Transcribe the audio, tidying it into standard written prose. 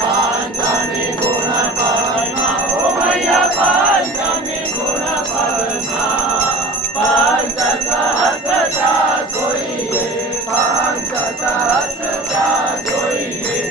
પાંચમી ગુણ પરમાં ઓ મૈયા પાંચમી ગુણ પરમાં પાંચ સહસ્ર જોઈએ પાંચ સહસ્ર જોઈએ